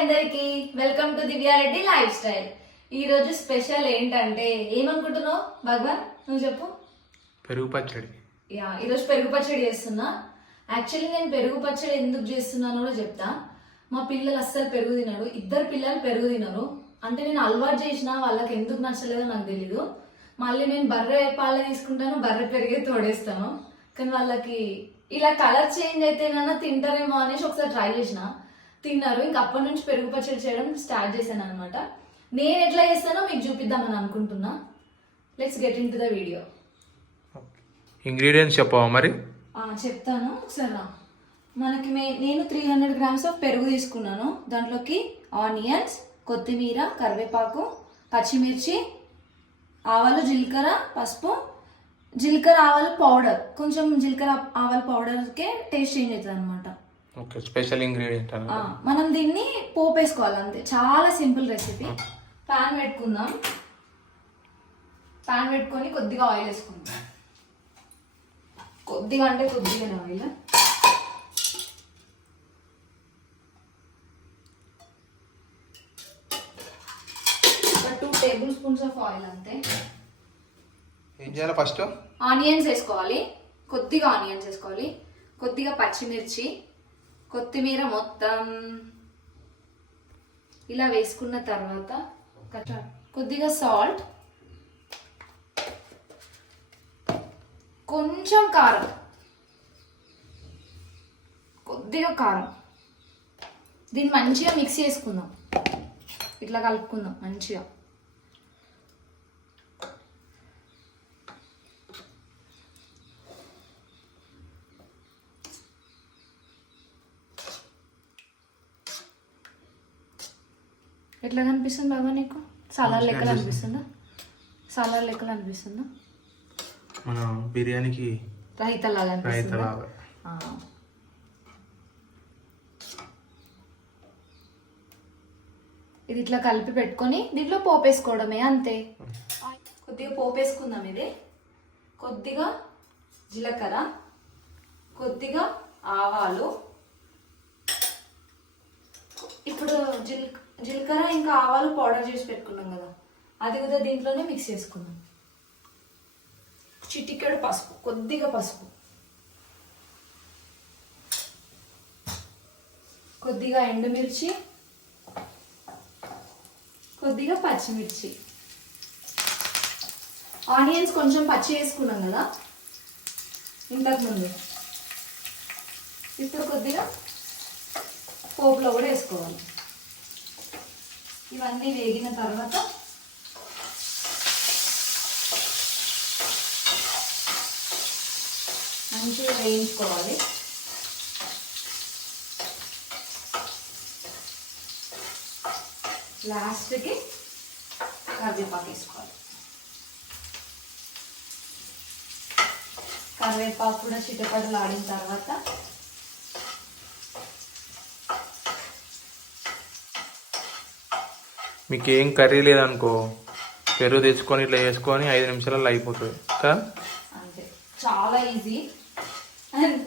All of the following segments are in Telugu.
అందరికి welcome to Divya Reddy lifestyle. ఈ రోజు స్పెషల్ ఏంటంటే ఏమనుకుంటున్నావు భగవాన్? నువ్వు చెప్పు. పెరుగు పచ్చడి. యా ఈరోజు పెరుగు పచ్చడి చేస్తున్నా. యాక్చువల్లీ నేను పెరుగు పచ్చడి ఎందుకు చేస్తున్నానో కూడా చెప్తా. మా పిల్లలు అస్సలు పెరుగు తినరు. ఇద్దరు పిల్లలు పెరుగు తినరు. అంటే నేను అలవాటు చేసిన వాళ్ళకి ఎందుకు నచ్చలేదో నాకు తెలీదు. మళ్ళీ నేను బర్రె పాలు తీసుకుంటాను బర్రె పెరిగే తోడేస్తాను. కానీ వాళ్ళకి ఇలా కలర్ చేంజ్ అయితేనన్నా తింటారేమో అనేసి ఒకసారి ట్రై చేసిన. తిన్నారు. ఇంక అప్పటి నుంచి పెరుగు పచ్చడి చేయడం స్టార్ట్ చేశాను అనమాట నేను ఎట్లా చేస్తానో మీకు చూపిద్దామని అనుకుంటున్నా. Let's get into the video ingredients చెప్పవా మరి? చెప్తాను. ఒకసారి రా. మనకి మే నేను త్రీ హండ్రెడ్ గ్రామ్స్ ఆఫ్ పెరుగు తీసుకున్నాను. దాంట్లోకి ఆనియన్స్ కొత్తిమీర కరివేపాకు పచ్చిమిర్చి ఆవాలు జీలకర్ర పసుపు. జీలకర్ర ఆవాలు పౌడర్. కొంచెం జీలకర్ర ఆవాల పౌడర్కే టేస్ట్ చేంజ్ అవుతుంది అనమాట స్పెషల్ ఇంగ్రీడియంట్ మనం దీన్ని పోపేసుకోవాలి అంతే. చాలా సింపుల్ రెసిపీ. పాన్ పెట్టుకుందాం. పాన్ పెట్టుకొని కొద్దిగా ఆయిల్ వేసుకుందాం. కొద్దిగా అంటే కొద్దిగానే ఆయిల్ ఒక two tablespoons of oil అంతే. ఏం చేయాలి ఫస్ట్ ఆనియన్స్ వేసుకోవాలి. కొద్దిగా ఆనియన్స్ వేసుకోవాలి. కొద్దిగా పచ్చిమిర్చి. కొత్తిమీర మొత్తం ఇలా వేసుకున్న తర్వాత కొద్దిగా సాల్ట్ కొంచెం కారం కొద్దిగా కారం. దీన్ని మంచిగా మిక్స్ చేసుకుందాం. ఇట్లా కలుపుకుందాం మంచిగా. ఎట్లా కనిపిస్తుంది బాబా నీకు? సలాడ్ లెక్కలు అనిపిస్తుందా. సలాడ్ లెక్కలు అనిపిస్తుందా? మన బిర్యానీకి రైతలాగా రైత అనిపిస్తుందా. ఇది ఇట్లా కలిపి పెట్టుకొని దీంట్లో పోపేసుకోవడమే అంతే. కొద్దిగా పోపేసుకుందాం ఇది. కొద్దిగా జీలకర్ర కొద్దిగా ఆవాలు. ఇప్పుడు జీల జీలకర్ర ఇంకా ఆవాలు పౌడర్ చేసి పెట్టుకున్నాం కదా. అది కూడా దీంట్లోనే మిక్స్ చేసుకున్నాం చిటికెడు పసుపు కొద్దిగా పసుపు. కొద్దిగా ఎండుమిర్చి కొద్దిగా పచ్చిమిర్చి. ఆనియన్స్ కొంచెం పచ్చి వేసుకున్నాం కదా ఇంతకు ముందు. ఇప్పుడు కొద్దిగా పోపులో కూడా వేసుకోవాలి. ఇవన్నీ వేగిన తర్వాత మంచిగా వేయించుకోవాలి. లాస్ట్కి కరివేపాకు వేసుకోవాలి. కరివేపాకు కూడా చిటపడలు ఆడిన తర్వాత మీకు ఏం కర్రీ లేదనుకో పెరుగు తెచ్చుకొని ఇట్లా వేసుకొని ఐదు నిమిషాలలో అయిపోతుంది కదా? చాలా ఈజీ. అండ్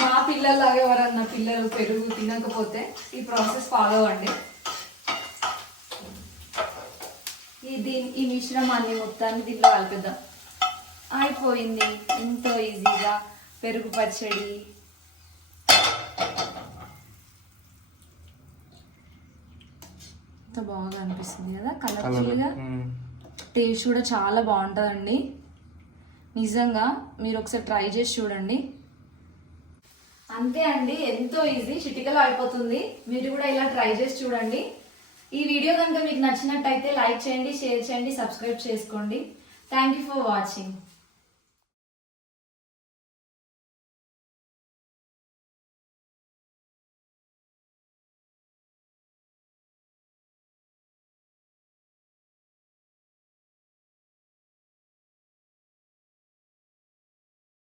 మా పిల్లలాగా ఎవరన్నా పిల్లలు పెరుగు తినకపోతే ఈ ప్రాసెస్ ఫాలో అవ్వండి. ఈ దీని ఈ మిశ్రమాన్ని మొత్తాన్ని దీంట్లో కలిపిద్దాం. అయిపోయింది. ఎంతో ఈజీగా పెరుగు పచ్చడి ఎంత బాగా అనిపిస్తుంది కదా కలర్ఫుల్గా. టేస్ట్ కూడా చాలా బాగుంటుందండి. నిజంగా మీరు ఒకసారి ట్రై చేసి చూడండి. అంతే అండి ఎంతో ఈజీ చిటికలో అయిపోతుంది. మీరు కూడా ఇలా ట్రై చేసి చూడండి. ఈ వీడియో కనుక మీకు నచ్చినట్టయితే లైక్ చేయండి షేర్ చేయండి సబ్స్క్రైబ్ చేసుకోండి. Thank you for watching